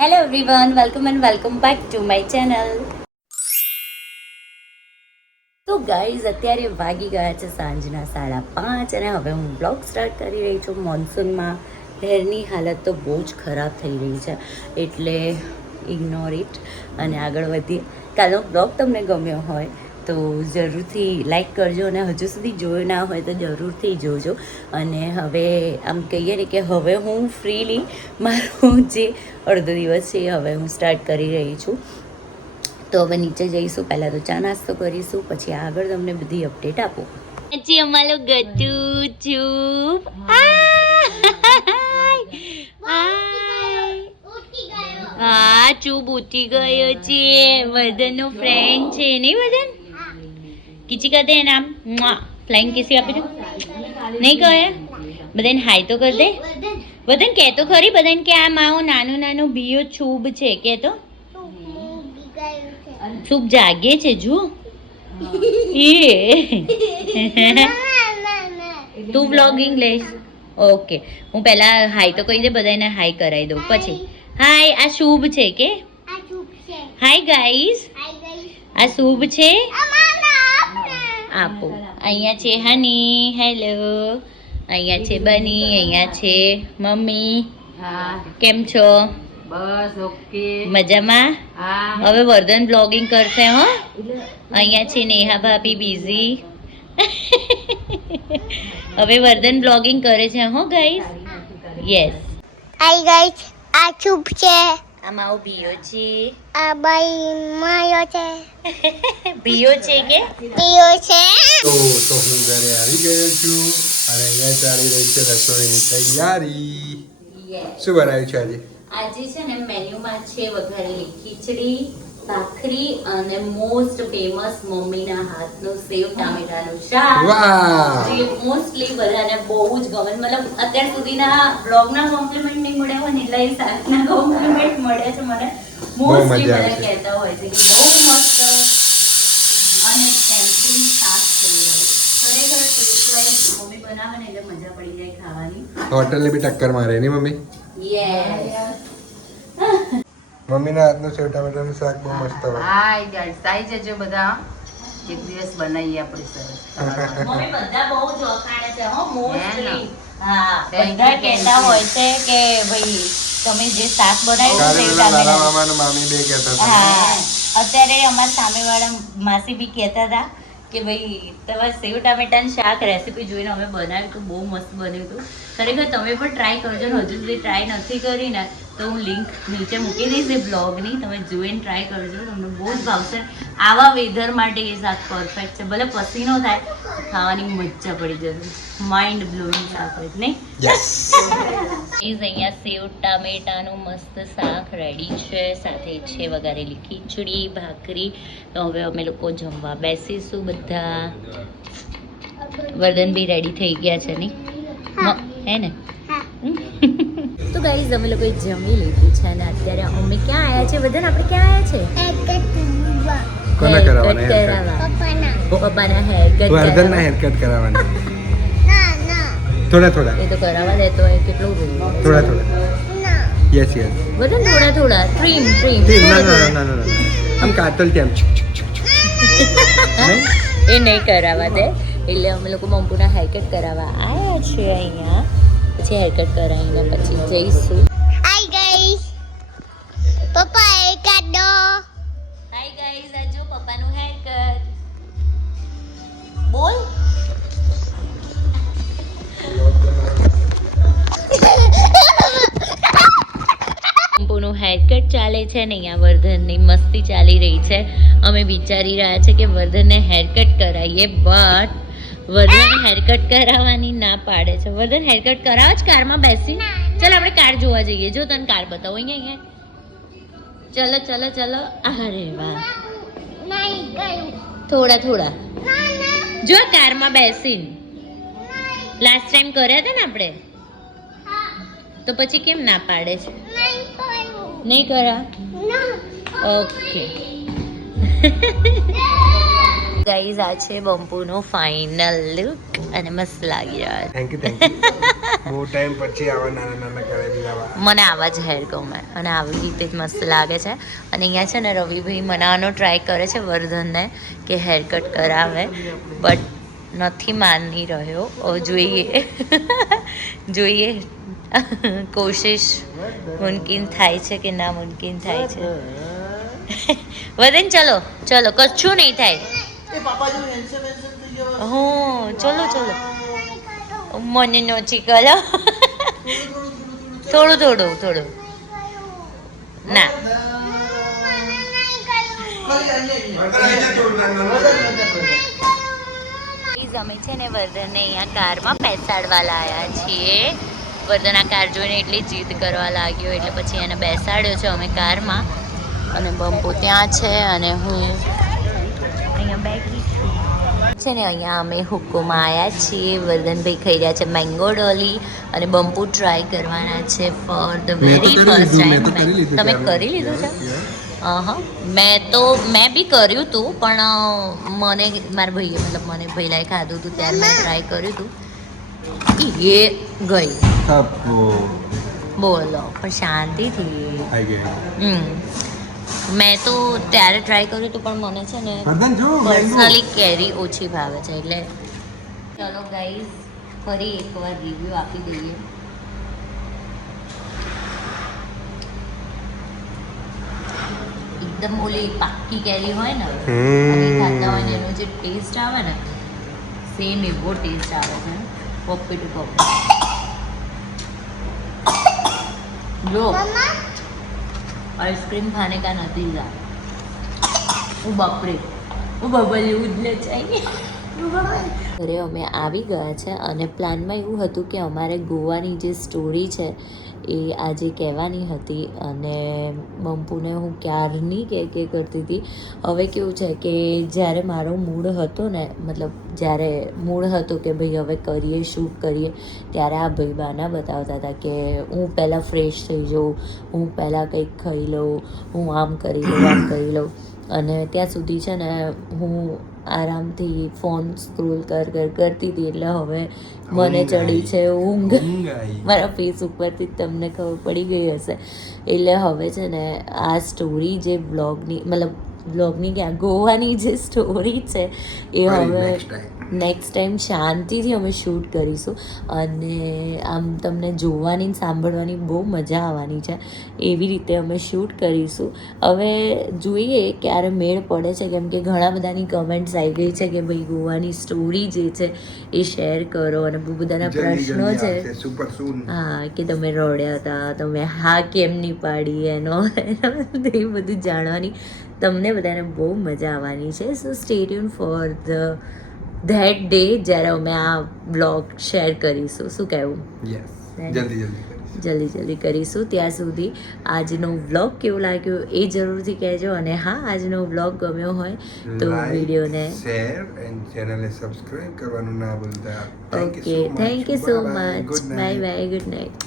Hello everyone, welcome back to my channel. તો guys, અત્યારે વાગી ગયા છે સાંજના 5:30 અને હવે હું બ્લોગ સ્ટાર્ટ કરી રહી છું. મોન્સૂનમાં હેરની હાલત તો બહુ જ ખરાબ થઈ રહી છે, એટલે ઇગ્નોર ઇટ અને આગળ વધીએ. કાલનો બ્લોગ તમને ગમ્યો હોય તો જરૂરથી લાઈક કરજો અને હજુ સુધી જોયો ના હોય તો જરૂરથી જોજો. અને હવે આમ કહીએ ને કે હવે હું ફ્રીલી મારું જે અડધો દિવસ છે હવે હું સ્ટાર્ટ કરી રહી છું. તો હવે નીચે જઈશું, પહેલાં તો ચા નાસ્તો કરીશું, પછી આગળ તમને બધી અપડેટ આપું. પછી અમારો ગજુ ચૂપ હા ચૂપ ઉઠી ગયો છે. વર્ધનનો ફ્રેન્ડ છે નહીં વર્ધન? કિચી કર દે નામ, ફ્લાઇંગ કિસી આપી દો. નહીં કહે બધાને હાય તો કર દે. વર્ધન કહે તો ખરી બધાને કે આ મારો નાનું નાનું ભીયો છૂબ છે. કે તો શુભ જાગે છે જુઓ. તું બ્લોગિંગ લઈશ? ઓકે, હું પહેલા હાય તો કહી દે, બધાને હાય કરાવી દઉં પછી. હાય, આ શુભ છે કે? હાય ગાઈઝ, આ શુભ છે. આપો. અહીંયા છે હની, હેલો. અહીંયા છે બની, અહીંયા છે મમ્મી. કેમ છો? બસ ઓકે, મજામાં? હા. હવે વર્ધન બ્લોગિંગ કરશે હો. અહીંયા છે નેહા ભાભી બિઝી. હવે વર્ધન બ્લોગિંગ કરે છે હો ગાઈસ. યસ. હાય ગાઈસ, આ ચૂપ છે. આ મારો ભીયો છે. આ બાઈ માયો છે. ભીયો છે કે? પીયો છે. તો હું ઘરે આવી ગયો છું અને અહીંયા ચાલી રહી છે રસોઈની તૈયારી. શું બનાવ્યું છે આજે? આજે છે ને મેન્યુમાં છે વઘારેલી ખીચડી, ભાખરી અને મોસ્ટ ફેમસ મમ્મીના હાથનું સેવ ટામેટાનું શાક. વાહ! જે મોસ્ટલી બધાને બહુ જ ગમે. મતલબ અત્યાર સુધીના બ્લોગના કોમ્પ્લિમેન્ટ નહીં મળ્યા હોય ને એટલા એ શાકના કોમ્પ્લિમેન્ટ મળે છે મને. મોસ્ટલી મજા આવે બધા છે. કહેતા હોય છે કે બહુ મસ્ત અને ટેમ્પટિંગ શાક થઈ રહ્યું. ખરેખર ટેસ્ટ વાઇઝ મમ્મી બનાવે ને એટલે મજા પડી જાય ખાવાની. હોટલને બી ટક્કર મારે નહીં મમ્મી? યસ. મમ્મીના હાથનું સેવ ટામેટાનું શાક બહુ મસ્ત હોય. હાય ગાઈસ, આવી જજો બધા. એક દિવસ બનાવીએ આપણે સરસ. મમ્મી બધા બહુ જ વખાણે છે હો મોસ્ટલી. હે હા, Thank બધા you, કહેતા thank you. હોય છે કે ભાઈ તમે જે શાક બનાવ્યું કાલે સેવ પેલા લાલા ટામેટાનું. મામા અને મામી બે કહેતા હતા. હા, અત્યારે અમારા સામેવાળા માસી બી કહેતા હતા કે ભાઈ તમારે સેવ ટામેટાનું શાક રેસીપી જોઈને અમે બનાવ્યું હતું, બહુ મસ્ત બન્યું હતું. ખરેખર તમે પણ ટ્રાય કરજો ને હજુ સુધી ટ્રાય નથી કરી ને તો હું લિંક નીચે મૂકી દઈશ એ બ્લોગની, તમે જોઈને ટ્રાય કરજો, તમને બહુ જ ભાવશે. આવા વેધર માટે એ શાક પરફેક્ટ છે. ભલે પસીનો થાય ખાવાની મજા પડી જશે. માઇન્ડ બ્લોઈંગ શાક હોય નહીં? યસ. અહીંયા સેવ ટામેટાનું મસ્ત શાક રેડી છે, સાથે છે વઘારેલી ખીચડી, ભાખરી. તો હવે અમે લોકો જમવા બેસીશું બધા. વર્ધન બી રેડી થઈ ગયા છે નહીં? હે ને? તો ગાઈઝ, અમે લોકોએ જમી લીધું છે અને અત્યારે અમે ક્યાં આવ્યા છે? વર્ધન, આપણે ક્યાં આવ્યા છે? કોને કરાવવાના Haircut haircut? કરાવવા. પપ્પાના હેરકટ વર્ધનના હેરકટ કરાવવાના. ના ના થોડા થોડા એ તો કરાવવા દેતો હોય કેટલું રૂ. થોડા થોડા. ના. Yes yes. વર્ધન થોડા થોડા ટ્રીમ ના ના ના ના ના. આમ કાતલ તેમ છુક છુક છુક છુક. નહીં? એ નહીં કરાવવા દે. એટલે અમે લોકો મમ્પુના હેરકટ કરાવવા આવ્યા છીએ અહીંયા. પછી હેરકટ કરાવીને પછી જઈશું. હાય ગાઈસ, પપ્પા એ કાઢો. હાય ગાઈઝ, આ જો પપ્પાનું હેરકટ. બોલ. મમ્પુનું હેરકટ ચાલે છે ને અહીંયા વર્ધનની મસ્તી ચાલી રહી છે. અમે વિચારી રહ્યા છે કે વર્ધનને હેરકટ કરાવીએ, બટ વર્ધન હેરકટ કરાવવાની ના પાડે છે. વર્ધન હેરકટ કરાવ જ કારમાં બેસી. ચાલ આપણે કાર જોવા જઈએ. જો તને કાર બતાવો અહીંયા. ચલો ચલો ચલો. અરે વાહ, નહીં ગયું. થોડા થોડા. ના ના જો કારમાં બેસીને લાસ્ટ ટાઈમ કર્યા હતા ને આપણે, હા. તો પછી કેમ ના પાડે છે? નહીં ગયું. નહીં કરા? ના. ઓકે. ગાઈઝ, આ છે બંપુનો ફાઇનલ લુક અને મસ્ત લાગી રહ્યો છે. Thank you thank you. બહુ ટાઈમ પછી આવા નાના નાના કરાવી લાવા. મને આવા જ હેર ગમે અને આવી રીતે જ મસ્ત લાગે છે. અને અહીંયા છે ને રવિભાઈ મનાવવાનો ટ્રાય કરે છે વર્ધનને કે હેર કટ કરાવે, બટ નથી માની રહ્યો. જોઈએ જોઈએ કોશિશ મુમકિન થાય છે કે ના મુમકિન થાય છે. વર્ધન ચલો ચલો, કશું નહીં થાય. હું ચલો ચલો, મને નોચી કરો. થોડું થોડું થોડું ના. અમે છે ને વર્ધનને અહીંયા કારમાં બેસાડવા લાયા છીએ. વર્ધન આ કાર જોઈને એટલી જીદ કરવા લાગ્યો એટલે પછી એને બેસાડ્યો છે અમે કારમાં. અને બંપો ત્યાં છે અને હું અહીંયા બેઠી છું. છે ને અહીંયા અમે હુક્કોમાં આવ્યા છીએ. વર્ધનભાઈ ખાઈ રહ્યા છે મેંગો ડોલી અને બંપુ ટ્રાય કરવાના છે for the very first time. તમે કરી લીધું છે? હા, મેં બી કર્યું હતું, પણ મને મારા ભાઈએ મતલબ મને પહેલાં ખાધું હતું ત્યારે મેં ટ્રાય કર્યું હતું. એ ગઈ બોલો પણ શાંતિથી. મેં તો ત્યારે ટ્રાય કર્યું હતું પણ મને છે ને પર્સનલી કેરી ઓછી ભાવે છે એટલે. ચલો ગાઈઝ ફરી એકવાર રિવ્યૂ આપી દઈએ. એકદમ ઓલી પાક્કી કેરી હોય ને અને ખાતા હોય ને એનો જે ટેસ્ટ આવે ને સેમ એવો ટેસ્ટ આવે છે કોપી ટુ કોપી. જો आइसक्रीम खाने का नतीजा वो बापरे वो बबलिયું જ લે चाहिए. ઘરે અમે આવી ગયા છે અને પ્લાનમાં એવું હતું કે અમારે ગોવાની જે સ્ટોરી છે એ આજે કહેવાની હતી અને બંપુને હું ક્યારની કે કરતી હતી. હવે કેવું છે કે જ્યારે મારો મૂડ હતો ને, મતલબ જ્યારે મૂડ હતો કે ભાઈ હવે કરીએ શૂટ કરીએ, ત્યારે આ ભાઈ બહાના બતાવતા હતા કે હું પહેલાં ફ્રેશ થઈ જાઉં, હું પહેલાં કંઈક ખાઈ લઉં, હું આમ કરી લઉં આમ કરી લઉં. અને ત્યાં સુધી છે ને હું આરામથી ફોન સ્ક્રોલ કરતી હતી એટલે હવે મને ચડી છે ઊંઘ. મારા ફેસ ઉપરથી તમને ખબર પડી ગઈ હશે. એટલે હવે છે ને આ સ્ટોરી જે વ્લોગની ક્યાં ગોવાની જે સ્ટોરી છે એ હવે નેક્સ્ટ ટાઈમ શાંતિથી અમે શૂટ કરીશું અને આમ તમને જોવાની સાંભળવાની બહુ મજા આવવાની છે. એવી રીતે અમે શૂટ કરીશું. હવે જોઈએ ક્યારે મેળ પડે છે, કેમ કે ઘણા બધાની કમેન્ટ્સ આવી ગઈ છે કે ભાઈ ગોવાની સ્ટોરી જે છે એ શેર કરો અને બહુ બધાના પ્રશ્નો છે. હા, કે તમે રડ્યા હતા, તમે હા કેમ નહીં પાડી, એનો એ બધું જાણવાની તમને બધાને બહુ મજા આવવાની છે. સો stay tune for that day જ્યારે અમે આ બ્લોગ શેર કરીશું. શું કહેવું? જલ્દી કરીશું. ત્યાં સુધી આજનો વ્લોગ કેવો લાગ્યો એ જરૂરથી કહેજો. અને હા, આજનો વ્લોગ ગમ્યો હોય તો વિડીયોને શેર એન્ડ ચેનલને સબસ્ક્રાઇબ કરવાનું ના ભૂલતા. Okay, thank you so much. Bye bye, good night.